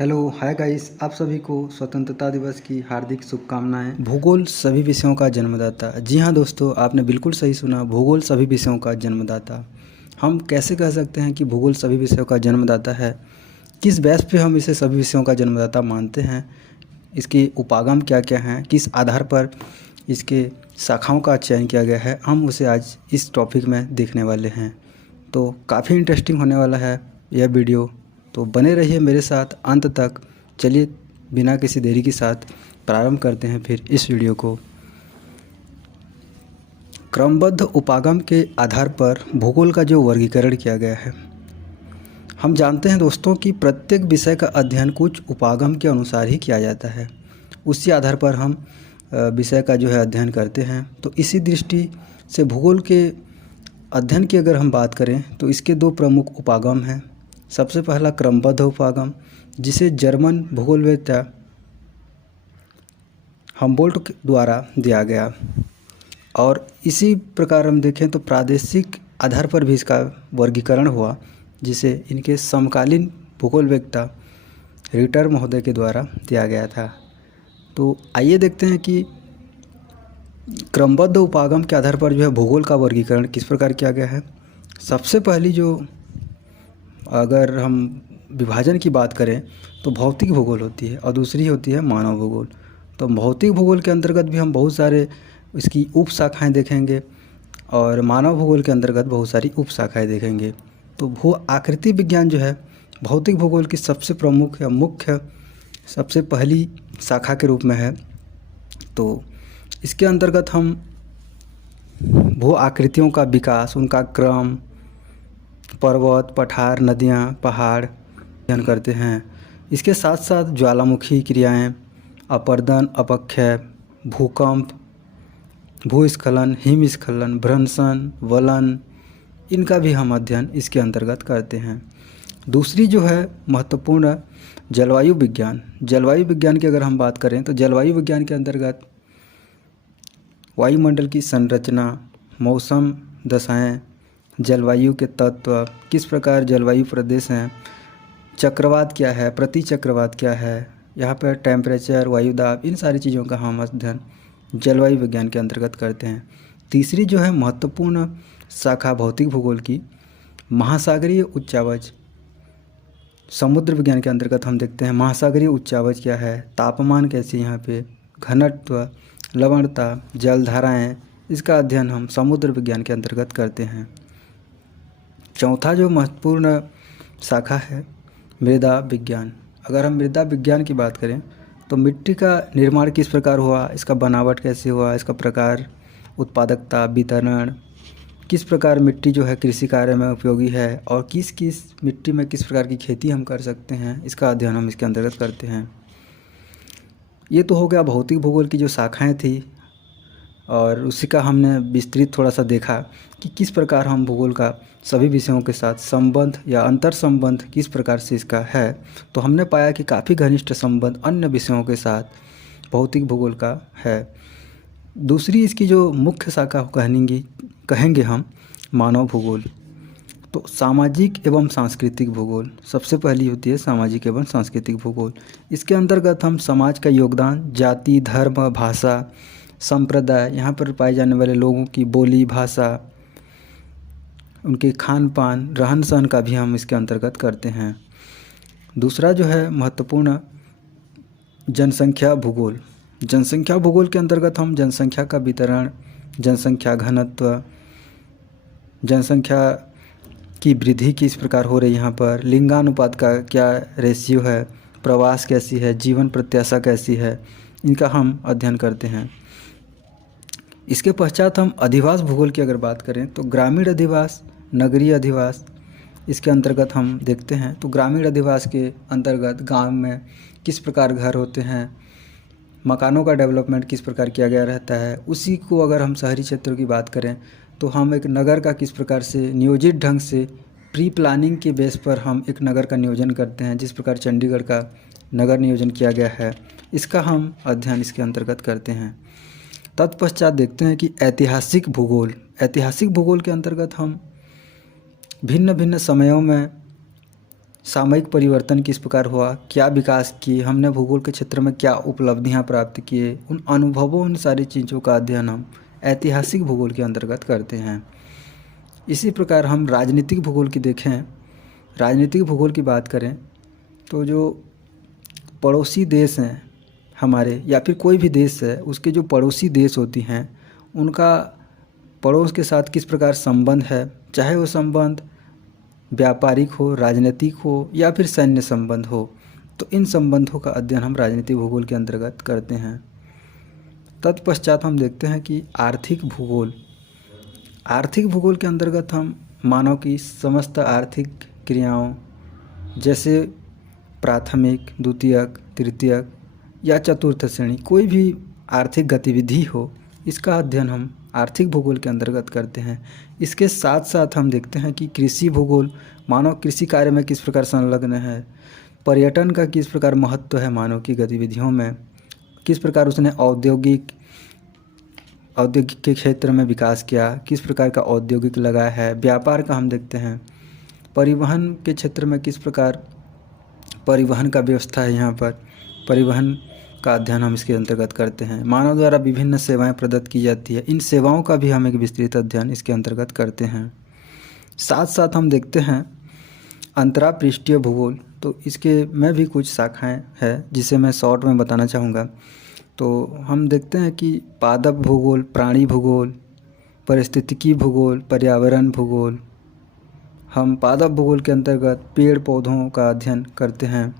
Hello hi guys, आप सभी को स्वतंत्रता दिवस की हार्दिक शुभकामनाएं। भूगोल सभी विषयों का जन्मदाता। जी हाँ दोस्तों, आपने बिल्कुल सही सुना, भूगोल सभी विषयों का जन्मदाता। हम कैसे कह सकते हैं कि भूगोल सभी विषयों का जन्मदाता है? किस बेस पे हम इसे सभी विषयों का जन्मदाता मानते हैं? इसके उपागम क्या क्या हैं? किस आधार पर इसके शाखाओं का चयन किया गया है? हम उसे आज इस टॉपिक में देखने वाले हैं। तो काफ़ी इंटरेस्टिंग होने वाला है यह वीडियो, तो बने रहिए मेरे साथ अंत तक। चलिए बिना किसी देरी के साथ प्रारंभ करते हैं फिर इस वीडियो को। क्रमबद्ध उपागम के आधार पर भूगोल का जो वर्गीकरण किया गया है, हम जानते हैं दोस्तों कि प्रत्येक विषय का अध्ययन कुछ उपागम के अनुसार ही किया जाता है। उसी आधार पर हम विषय का जो है अध्ययन करते हैं। तो इसी दृष्टि से भूगोल के अध्ययन की अगर हम बात करें तो इसके दो प्रमुख उपागम हैं। सबसे पहला क्रमबद्ध उपागम, जिसे जर्मन भूगोलवेत्ता हम्बोल्ट द्वारा दिया गया। और इसी प्रकार हम देखें तो प्रादेशिक आधार पर भी इसका वर्गीकरण हुआ, जिसे इनके समकालीन भूगोलवेत्ता रिटर महोदय के द्वारा दिया गया था। तो आइए देखते हैं कि क्रमबद्ध उपागम के आधार पर जो है भूगोल का वर्गीकरण किस प्रकार किया गया है। सबसे पहली जो अगर हम विभाजन की बात करें तो भौतिक भूगोल होती है और दूसरी होती है मानव भूगोल। तो भौतिक भूगोल के अंतर्गत भी हम बहुत सारे इसकी उप शाखाएँ देखेंगे और मानव भूगोल के अंतर्गत बहुत सारी उप शाखाएँ देखेंगे। तो भू आकृति विज्ञान जो है भौतिक भूगोल की सबसे प्रमुख या मुख्य सबसे पहली शाखा के रूप में है। तो इसके अंतर्गत हम भू आकृतियों का विकास, उनका क्रम, पर्वत, पठार, नदियाँ, पहाड़ अध्ययन करते हैं। इसके साथ साथ ज्वालामुखी क्रियाएं, अपर्दन, अपक्षय, भूकंप, भूस्खलन, हिमस्खलन, भ्रंशन, वलन, इनका भी हम अध्ययन इसके अंतर्गत करते हैं। दूसरी जो है महत्वपूर्ण जलवायु विज्ञान। जलवायु विज्ञान की अगर हम बात करें तो जलवायु विज्ञान के अंतर्गत वायुमंडल की संरचना, मौसम दशाएं, जलवायु के तत्व, किस प्रकार जलवायु प्रदेश हैं, चक्रवात क्या है, प्रति चक्रवात क्या है, यहाँ पर टेम्परेचर, वायुदाब, इन सारी चीज़ों का हम अध्ययन जलवायु विज्ञान के अंतर्गत करते हैं। तीसरी जो है महत्वपूर्ण शाखा भौतिक भूगोल की महासागरीय उच्चावच। समुद्र विज्ञान के अंतर्गत हम देखते हैं महासागरीय उच्चावच क्या है, तापमान कैसे यहाँ पे, घनत्व, लवणता, जलधाराएँ, इसका अध्ययन हम समुद्र विज्ञान के अंतर्गत करते हैं। चौथा जो महत्वपूर्ण शाखा है मृदा विज्ञान। अगर हम मृदा विज्ञान की बात करें तो मिट्टी का निर्माण किस प्रकार हुआ, इसका बनावट कैसे हुआ, इसका प्रकार, उत्पादकता, वितरण, किस प्रकार मिट्टी जो है कृषि कार्य में उपयोगी है और किस किस मिट्टी में किस प्रकार की खेती हम कर सकते हैं, इसका अध्ययन हम इसके अंतर्गत करते हैं। ये तो हो गया भौतिक भूगोल की जो शाखाएँ थी और उसी का हमने विस्तृत थोड़ा सा देखा कि किस प्रकार हम भूगोल का सभी विषयों के साथ संबंध या अंतर संबंध किस प्रकार से इसका है। तो हमने पाया कि काफ़ी घनिष्ठ संबंध अन्य विषयों के साथ भौतिक भूगोल का है। दूसरी इसकी जो मुख्य शाखा कहेंगे हम मानव भूगोल। तो सामाजिक एवं सांस्कृतिक भूगोल सबसे पहली होती है, सामाजिक एवं सांस्कृतिक भूगोल। इसके अंतर्गत हम समाज का योगदान, जाति, धर्म, भाषा, संप्रदाय, यहाँ पर पाए जाने वाले लोगों की बोली, भाषा, उनके खान पान, रहन सहन का भी हम इसके अंतर्गत करते हैं। दूसरा जो है महत्वपूर्ण जनसंख्या भूगोल। जनसंख्या भूगोल के अंतर्गत हम जनसंख्या का वितरण, जनसंख्या घनत्व, जनसंख्या की वृद्धि किस प्रकार हो रही है, यहाँ पर लिंगानुपात का क्या रेशियो है, प्रवास कैसी है, जीवन प्रत्याशा कैसी है, इनका हम अध्ययन करते हैं। इसके पश्चात हम अधिवास भूगोल की अगर बात करें तो ग्रामीण अधिवास, नगरीय अधिवास, इसके अंतर्गत हम देखते हैं। तो ग्रामीण अधिवास के अंतर्गत गांव में किस प्रकार घर होते हैं, मकानों का डेवलपमेंट किस प्रकार किया गया रहता है। उसी को अगर हम शहरी क्षेत्रों की बात करें तो हम एक नगर का किस प्रकार से नियोजित ढंग से प्री प्लानिंग के बेस पर हम एक नगर का नियोजन करते हैं, जिस प्रकार चंडीगढ़ का नगर नियोजन किया गया है, इसका हम अध्ययन इसके अंतर्गत करते हैं। तत्पश्चात देखते हैं कि ऐतिहासिक भूगोल। ऐतिहासिक भूगोल के अंतर्गत हम भिन्न भिन्न समयों में सामयिक परिवर्तन किस प्रकार हुआ, क्या विकास किए हमने, भूगोल के क्षेत्र में क्या उपलब्धियां प्राप्त किए, उन अनुभवों, उन सारी चीज़ों का अध्ययन हम ऐतिहासिक भूगोल के अंतर्गत करते हैं। इसी प्रकार हम राजनीतिक भूगोल की देखें, राजनीतिक भूगोल की बात करें तो जो पड़ोसी देश हैं हमारे, या फिर कोई भी देश है, उसके जो पड़ोसी देश होती हैं उनका पड़ोस के साथ किस प्रकार संबंध है, चाहे वो संबंध व्यापारिक हो, राजनीतिक हो या फिर सैन्य संबंध हो, तो इन संबंधों का अध्ययन हम राजनीतिक भूगोल के अंतर्गत करते हैं। तत्पश्चात हम देखते हैं कि आर्थिक भूगोल, आर्थिक भूगोल के अंतर्गत हम मानव की समस्त आर्थिक क्रियाओं जैसे प्राथमिक, द्वितीयक, तृतीयक या चतुर्थ श्रेणी कोई भी आर्थिक गतिविधि हो, इसका अध्ययन हम आर्थिक भूगोल के अंतर्गत करते हैं। इसके साथ साथ हम देखते हैं कि कृषि भूगोल, मानव कृषि कार्य में किस प्रकार संलग्न है, पर्यटन का किस प्रकार महत्व है मानव की गतिविधियों में, किस प्रकार उसने औद्योगिक के क्षेत्र में विकास किया, किस प्रकार का औद्योगिक लगाया है, व्यापार का हम देखते हैं, परिवहन के क्षेत्र में किस प्रकार परिवहन का व्यवस्था है, यहाँ पर परिवहन का अध्ययन हम इसके अंतर्गत करते हैं। मानव द्वारा विभिन्न सेवाएं प्रदत्त की जाती है, इन सेवाओं का भी हम एक विस्तृत अध्ययन इसके अंतर्गत करते हैं। साथ साथ हम देखते हैं अंतरापृष्ठीय भूगोल, तो इसके में भी कुछ शाखाएं हैं जिसे मैं शॉर्ट में बताना चाहूँगा। तो हम देखते हैं कि पादप भूगोल, प्राणी भूगोल, पारिस्थितिकी भूगोल, पर्यावरण भूगोल। हम पादप भूगोल के अंतर्गत पेड़ पौधों का अध्ययन करते हैं।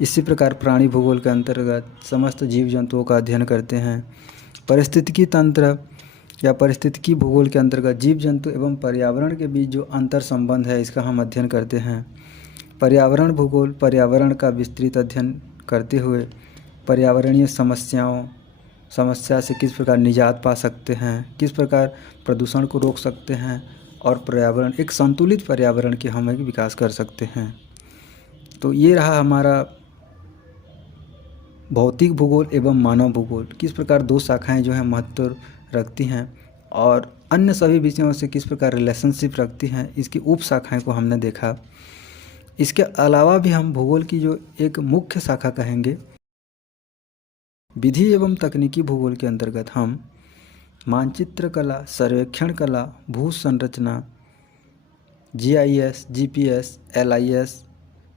इसी प्रकार प्राणी भूगोल के अंतर्गत समस्त जीव जंतुओं का अध्ययन करते हैं। पारिस्थितिकी तंत्र या पारिस्थितिकी भूगोल के अंतर्गत जीव जंतु एवं पर्यावरण के बीच जो अंतर संबंध है, इसका हम अध्ययन करते हैं। पर्यावरण भूगोल, पर्यावरण का विस्तृत अध्ययन करते हुए पर्यावरणीय समस्या से किस प्रकार निजात पा सकते हैं, किस प्रकार प्रदूषण को रोक सकते हैं और पर्यावरण, एक संतुलित पर्यावरण की हम एक विकास कर सकते हैं। तो ये रहा हमारा भौतिक भूगोल एवं मानव भूगोल, किस प्रकार दो शाखाएं जो हैं महत्व रखती हैं और अन्य सभी विषयों से किस प्रकार रिलेशनशिप रखती हैं, इसकी उप शाखाएं को हमने देखा। इसके अलावा भी हम भूगोल की जो एक मुख्य शाखा कहेंगे, विधि एवं तकनीकी भूगोल के अंतर्गत हम मानचित्र कला, सर्वेक्षण कला, भू संरचना, GIS, GPS, LIS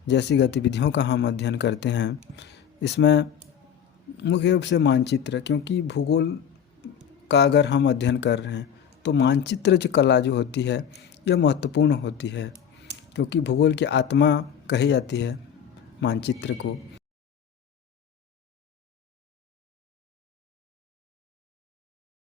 जैसी गतिविधियों का हम अध्ययन करते हैं। इसमें मुख्य रूप से मानचित्र, क्योंकि भूगोल का अगर हम अध्ययन कर रहे हैं तो मानचित्र जो कला जो होती है यह महत्वपूर्ण होती है, क्योंकि भूगोल की आत्मा कही जाती है मानचित्र को।